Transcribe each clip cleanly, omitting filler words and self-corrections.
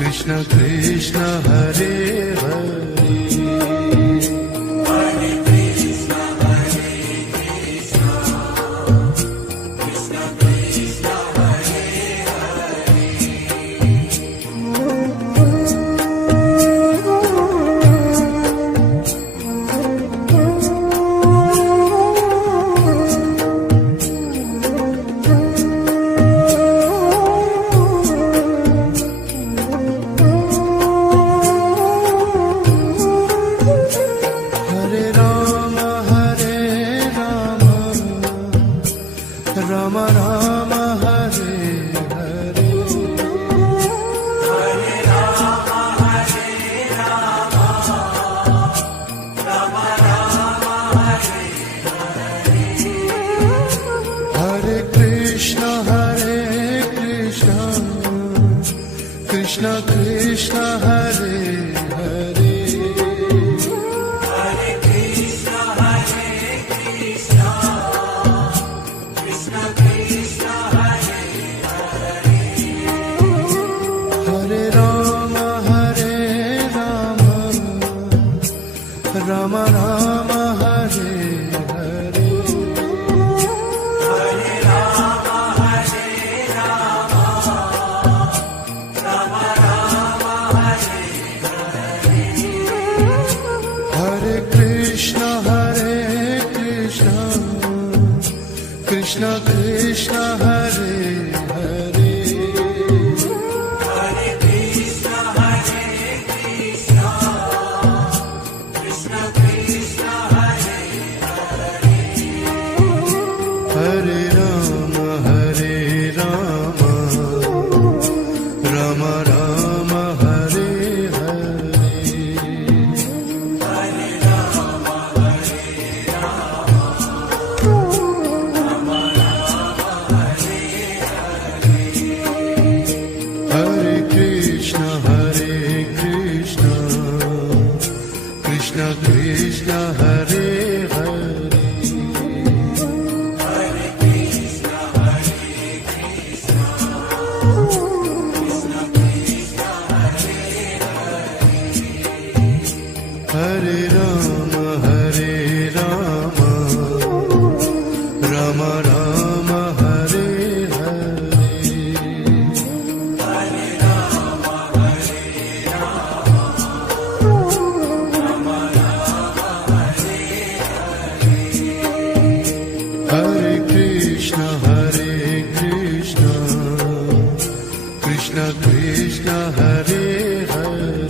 Krishna Krishna Hare Hare Rama Rama Hare Hare Hare Rama Hare Rama Rama Rama Hare Hare Hare Krishna Krishna Krishna Hare Hare Rama Rama Hare Hare Hare Rama Hare Rama Rama Rama Hare Hare Hare Krishna Krishna Krishna Hare Hare Hare Rama Hare Rama Rama Rama Hare Hare Hare Rama Hare Rama Rama Rama Hare Hare Hare Krishna Krishna Krishna Hare Hare Hare Rama Hare Rama Rama Rama Hare Hare Hare Rama Hare Rama Rama Rama Hare Hare Hare Krishna Krishna Krishna Hare Hare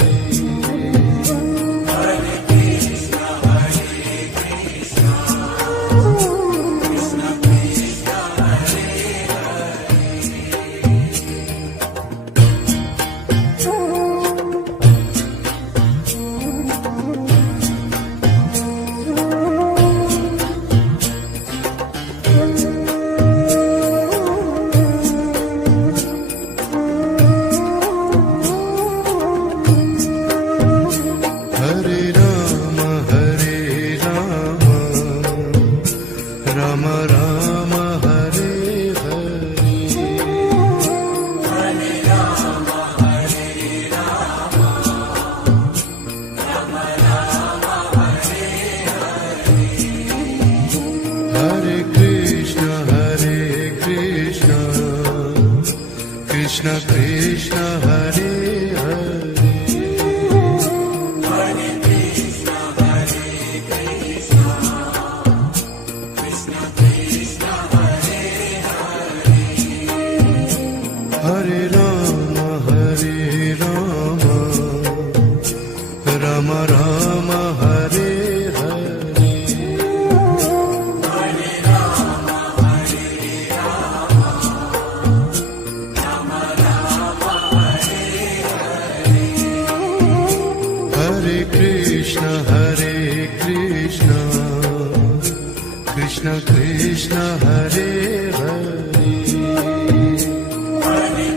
Hare Rama Hare Rama Rama Rama Hare Hare Hare Rama Hare Rama Rama Rama Hare Hare Hare Krishna Krishna Krishna Hare Hare Hare Rama Hare Rama Rama Rama Hare Hare Hare Rama Hare Rama Rama Rama Hare Hare Hare Krishna Krishna Krishna Hare Hare Hare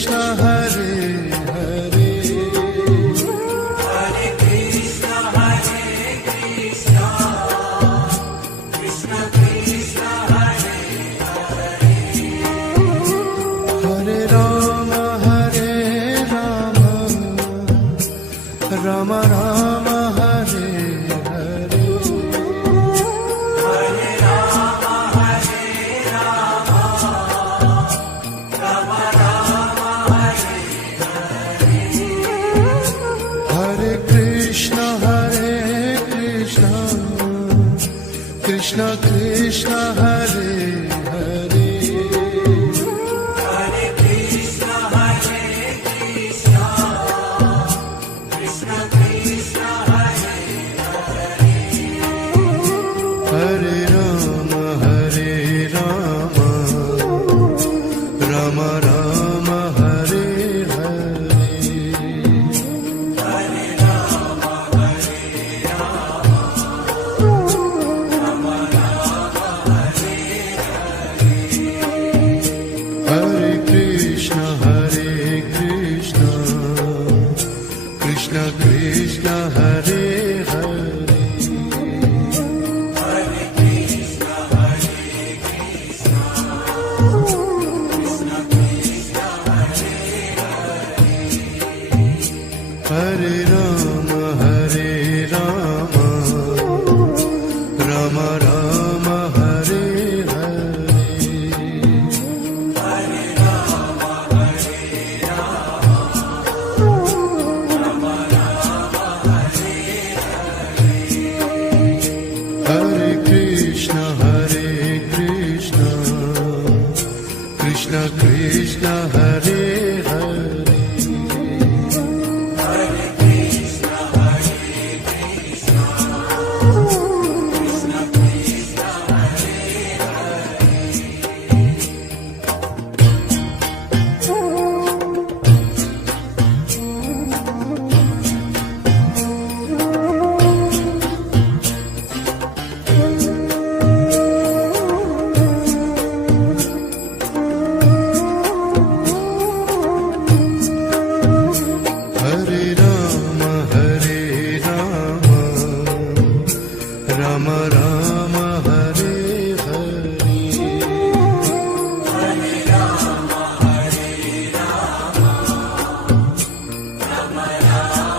Krishna Hare Hare Hare Krishna Hare Krishna Krishna Krishna Hare Hare Hare Rama Hare Rama Rama Rama Hare Hare Hare Rama Hare Rama Rama Rama Hare Hare Krishna Hare Krishna Krishna Krishna Hare Hare Hare Krishna Hare Krishna Krishna Krishna Hare Hare Rama Hare Rama Rama Rama Hare Hare Hare Rama Hare Rama Rama Rama Hare Hare Krishna Hare Krishna Krishna Krishna Hare Hare Hare Krishna Hare Krishna Krishna Krishna Hare Hare Rama Hare Rama Rama Rama Hare Hare Hare Rama Hare Rama Rama Rama Hare Hare Krishna Hare Krishna Krishna Krishna Hare Hare Hare Krishna Hare Krishna Krishna Krishna Hare Hare Rama Hare Rama Rama Rama Hare Hare Hare Rama Hare Rama Rama Rama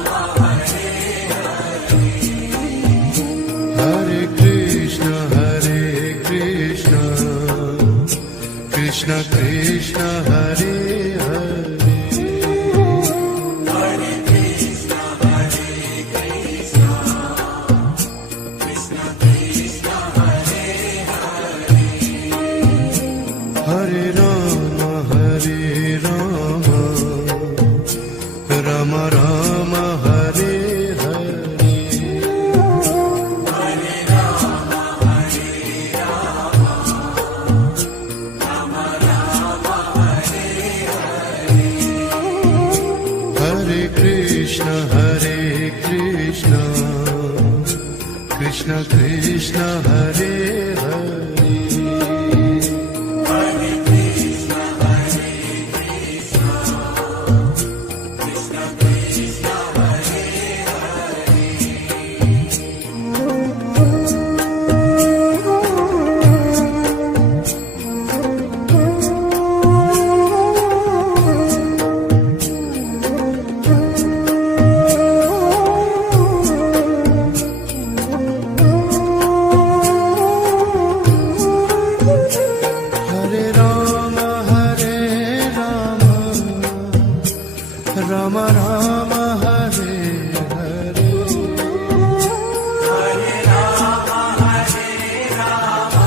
Hare Hare Krishna Hare Krishna Krishna Krishna Hare Hare Hare Krishna Hare Krishna Krishna Krishna Hare Hare Rama Hare Rama Rama Rama Hare Hare Hare Rama Hare Rama Rama Rama Hare Hare Krishna Hare Krishna Krishna Krishna Hare Hare Hare Krishna Hare Krishna Krishna Krishna Hare Hare Rama Hare Rama Rama Rama Hare Hare Hare Rama Hare Rama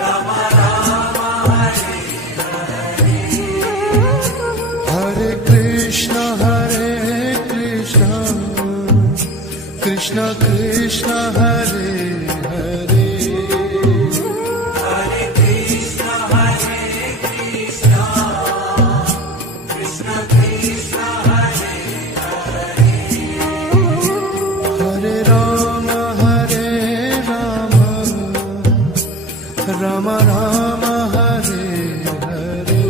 Rama Rama Hare Hare Krishna Hare Krishna Krishna Krishna Hare Hare Hare Krishna Hare Krishna Krishna Krishna Hare Hare Rama Hare Rama Rama Rama Hare Hare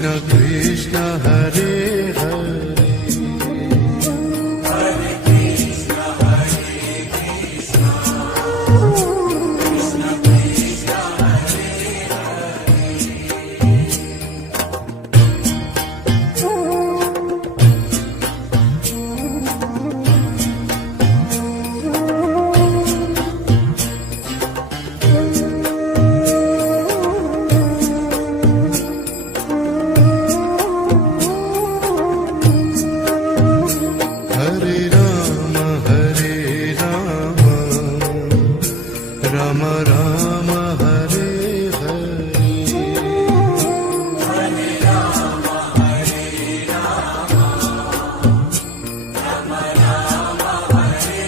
Krishna Krishna Hare Hare Hare Krishna, Hare Krishna, Krishna Krishna, Hare Hare Ram Ram Ram Hare Hare Hare Rama, Hare Rama, Rama Rama, Hare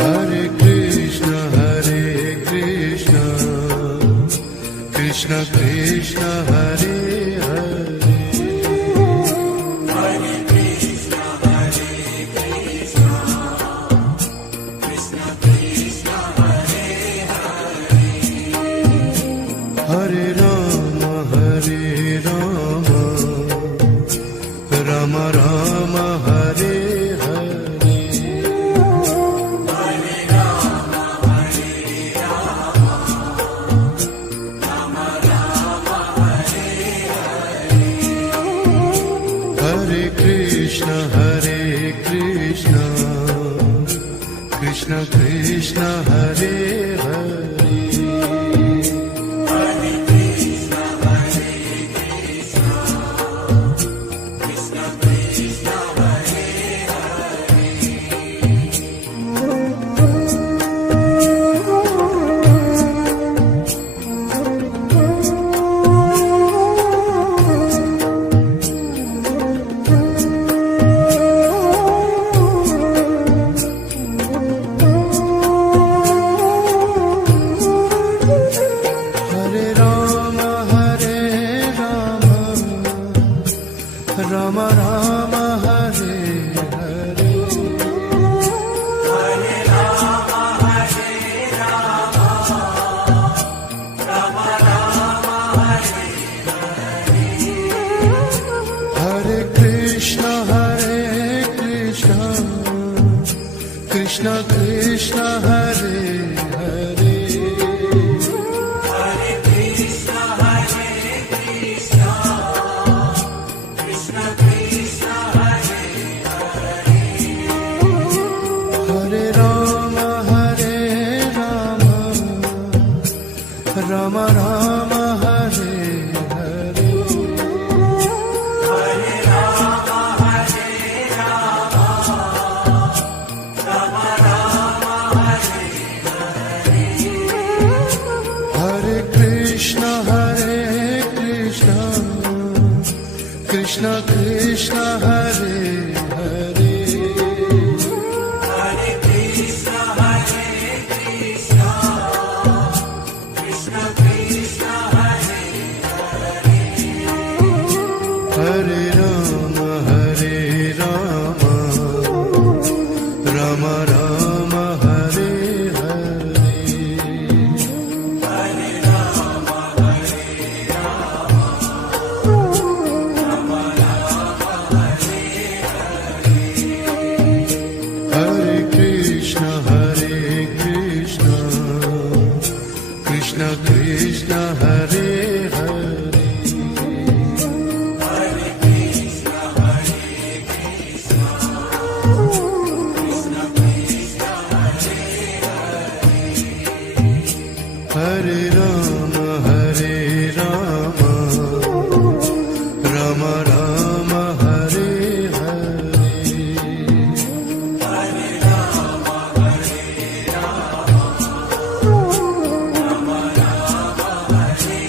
Hare Krishna Krishna Krishna Hare Hare Hare Krishna, Hare Krishna, Krishna Krishna, Hare Hare Ram Ram Ram Hare Hare Hare Rama, Hare Rama, Rama Rama, Hare Hare Krishna Krishna Krishna Hare Hare Hare Krishna, Hare Krishna, Krishna Krishna, Hare Hare Ram Ram Ram Hare Hare Hare Rama, Hare Rama, Rama Rama, Hare Hare Krishna Krishna Krishna Hare Hare Hare Krishna, Hare Krishna, Krishna Krishna, Hare Hare Ram Ram Ram Hare Hare Hare Rama, Hare Rama, Rama Rama, Hare Hare Krishna Krishna Krishna Hare Hare Hare Krishna, Hare Krishna, Krishna Krishna, Hare Hare Ram Ram Ram Hare Hare Hare Rama, Hare Rama, Rama Rama, Hare Hare Krishna Krishna Krishna Hare Hare Hare Krishna, Hare Krishna, Krishna Krishna, Hare Hare Ram Ram Ram Hare Hare Hare Rama, Hare Rama, Rama Rama, Hare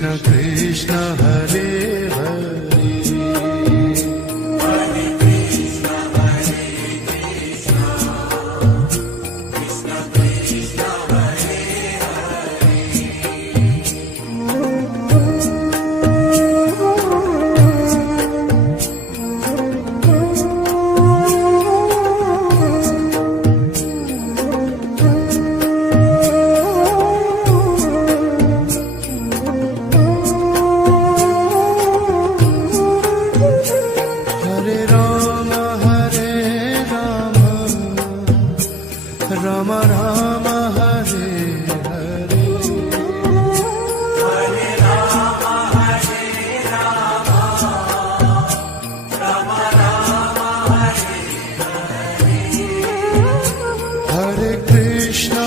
Krishna Krishna Hare Hare Hare Rama Hare Rama Rama Rama Hare Hare Hare Krishna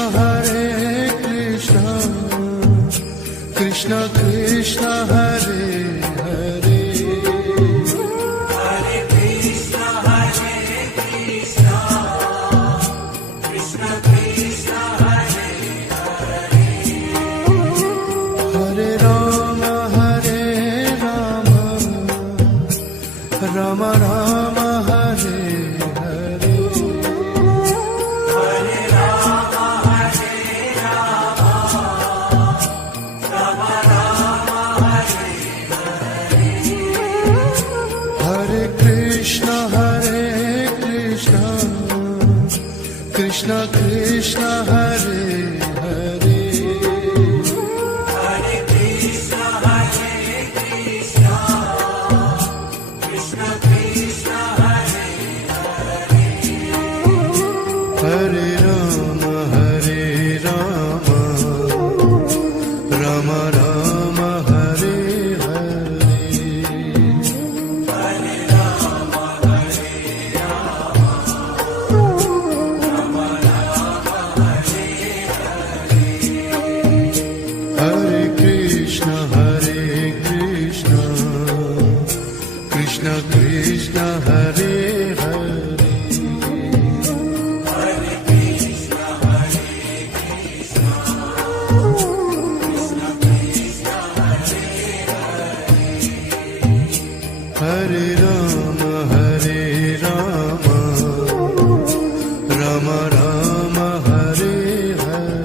Krishna Krishna Hare Hare Hare Rama Hare Rama Rama Rama Hare Hare Hare Krishna Krishna Krishna Hare Hare Hare Rama Hare Rama Rama Rama Hare Hare Hare Krishna Krishna Krishna Hare Hare Hare Rama Hare Rama Rama Rama Hare Hare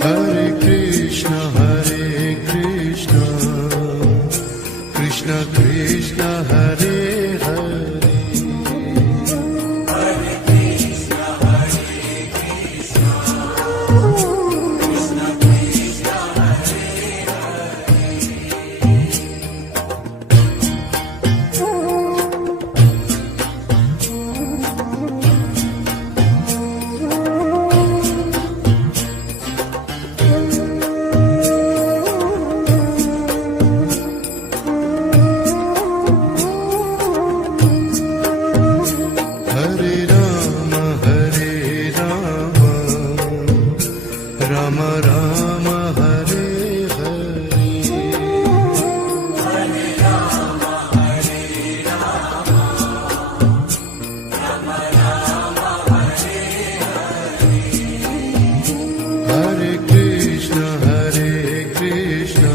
Hare Krishna Krishna Krishna Hare Hare Hare Rama Hare Rama Rama Rama Hare Hare Hare Krishna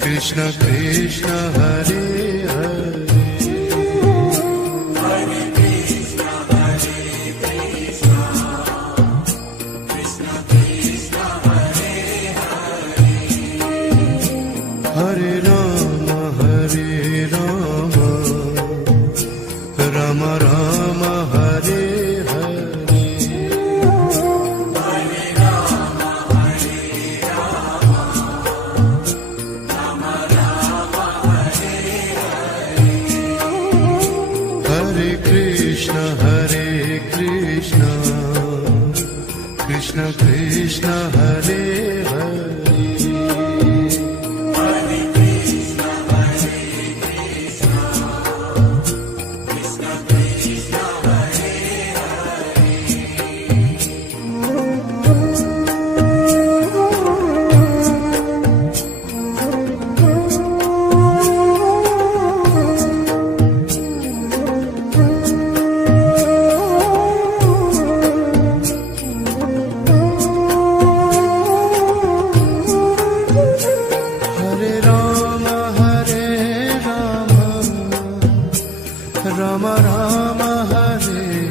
Krishna Krishna Hare Hare Hare Rama Hare Rama Rama Rama Hare Hare Hare Krishna Krishna Krishna Hare Hare Ram Ram Hare